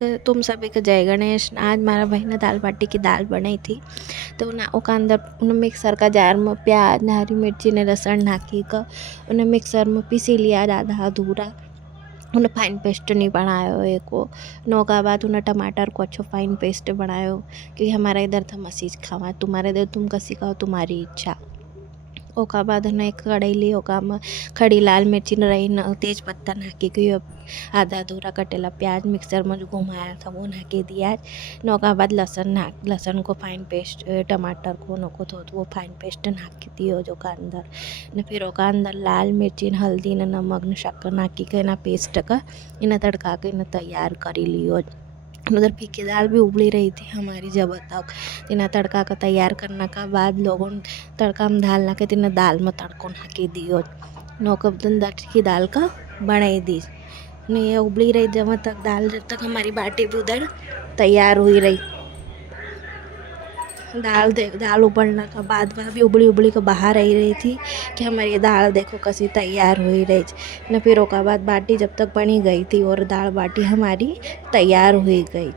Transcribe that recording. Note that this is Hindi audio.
तुम सभी का जय गणेश। आज हमारा भाई ने दाल बाटी की दाल बनाई थी। तो ना ओका अंदर उन मिक्सर का जार में प्याज ने हरी मिर्ची ने लसण नाखी कर उन मिक्सर में पीसी लिया आधा अधूरा। उन फाइन पेस्ट नहीं बनायो एक को नौका बाद उन टमाटर को अच्छो फाइन पेस्ट बनायो क्योंकि हमारा इधर था मसीज खावा, तुम्हारे इधर तुम कसी खाओ तुम्हारी इच्छा। ओका बाद ने एक कढ़ाई ली, ओका में खड़ी लाल मिर्ची रही न तेज पत्ता नाखी कि आधा अधूरा कटेला प्याज मिक्सर में जो घुमाया था वो नाखी दिया। नौका बाद लहसुन को फाइन पेस्ट टमाटर को नको तो वो फाइन पेस्ट नाखी दियो जो का अंदर ने फिर ओका अंदर लाल मिर्ची न हल्दी न नमक न शक्कर नाखी के ना पेस्ट का इन तड़का के न तैयार करी लियो। उधर फीकी दाल भी उबली रही थी हमारी जब तक तिना तड़का का तैयार करने का बाद लोगों तड़का में डालना के तिना दाल में तड़को नाकी दियो। नौकब की दाल का बनाई दी ने ये उबली रही जब तक दाल, जब तक हमारी बाटी भी उधर तैयार हुई रही। दाल उबलने का बाद वह भी उबली उबली के बाहर आई रही थी कि हमारी दाल देखो कैसी तैयार हुई रही न फिर ओका बाद बाटी जब तक बनी गई थी और दाल बाटी हमारी तैयार हुई गई।